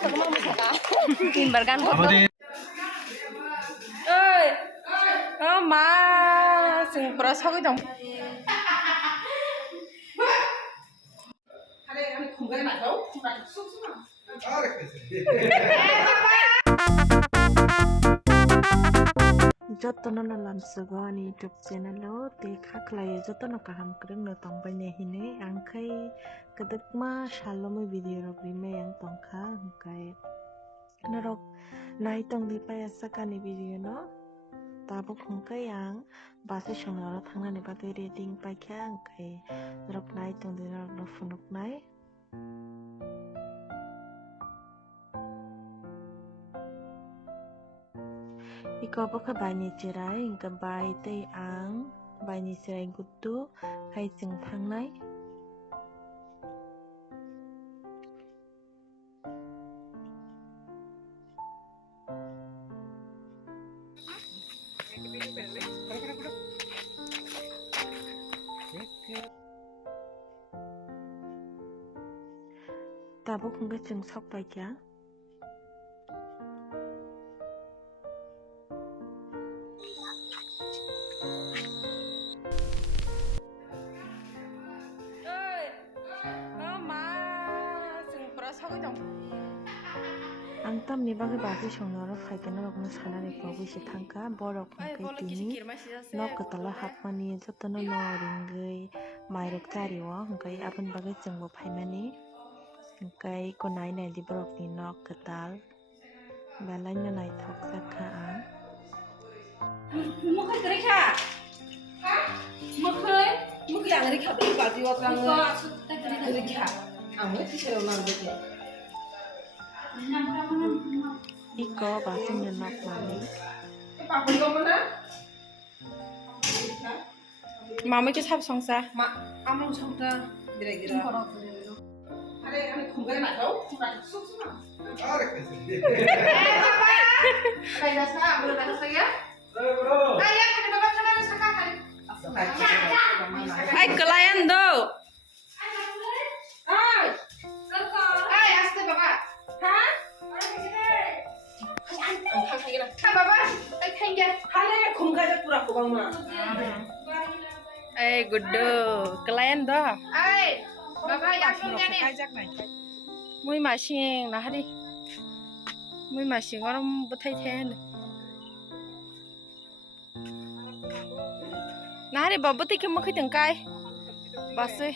Timbarkan foto. Ơi, má sing pras hoki dong. Jotono na lamsugo ni YouTube channel lo te khaklai jotono kaham kreng no tongbai ne hine angkai kedekma shalom video rok rime yang tongkha hingkai narok nai tong di pa sakani video no tabuk hingkai yang base shongnaro thangnani bagui reading paikha hingkai narok nai tong di narok no funuk nai Iko baka bani cirai ingka bai tei ang bani cirai gudu hai jeng thangnai tabuk hingga jeng sok baikya Ang tam ni bagay base shongnaro phaikana rokno sanani pawisi thangka borok hingkai tini nok katala hapmani jotono no ringgui mairok chariwo hingkai abon bagay jengbo phaimani hingkai ko nai nai di borok ni nok katal belai no nai thok sakha ang Mo khai kare kha? Ha? Mo khai ang ri kha ba di wa kang ri kha. Ang mo ti sero nang de. Iko base nyenok mani Mama ke sab songsa. Among songta gira-gira. Are ani khungai na kau, khungai suk-suk. Kai dasa, boleh kata saya? Ayah, kena bapak sana saka kali. Ay kelayan do. Ay, aste bapak. Hah? Bapak, thank you. Hale khungai ja pura kubang ma. Ay gudu. Kelayan do. Ay, bapak yang punya nih. Mui masing nah hari. Mui masing orang betai ten. Nah hari babu ti kem khai tengkai. Basui.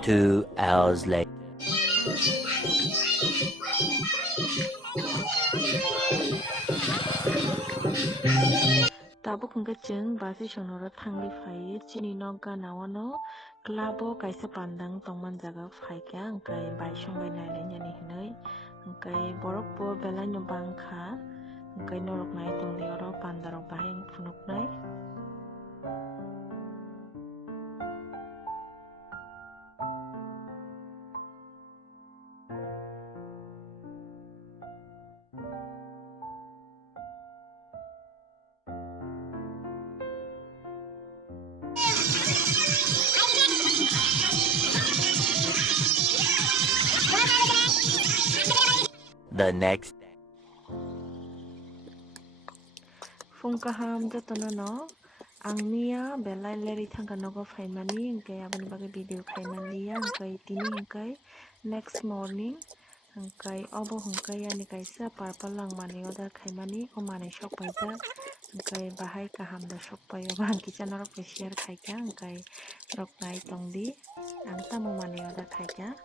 Two hours later. tabuk hingga jeng base shongnaro thangli phai chini nok ganawano klabo kaisa pandang tongman jaga phaikya hingkai bai songbai nai nyani hinai hingkai borok bo belai no bangkha hingkai norok nai tongdi oro pandarok bahai phunuk nai The next day. Fungkaham jotono no angnia belai leri thangka nogo phaimani hingkai aboni bagai video khaimani ya hingkai tini hingkai next morning hingkai obo hingkai yani kaisa purple langmani order khaimani o mane sok paijak hingkai bahai kaham da sok pai o bang kichana rok share khaika hingkai rok nai tongdi ang tamu mane order khaika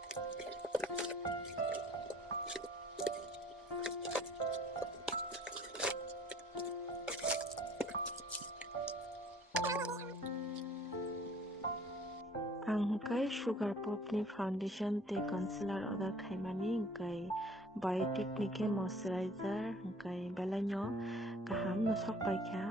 hingkai sugar pop ni foundation te concealer order khaimani hingkai biotic ni ke moisturizer hingkai belanyo kaham no sokpai kha.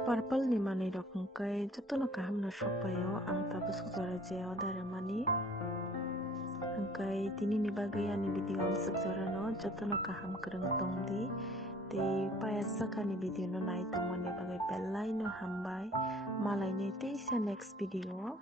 Purple ni mani rok hingkai jotono kaham no sokpaio ang tabu sukjora je order mani hingkai tini ni bagai ani video ang sukjora no jotono kaham krang tongdi tei paya saka ni video no nai tongmani bagai belai no hambai malai ne teisa next video.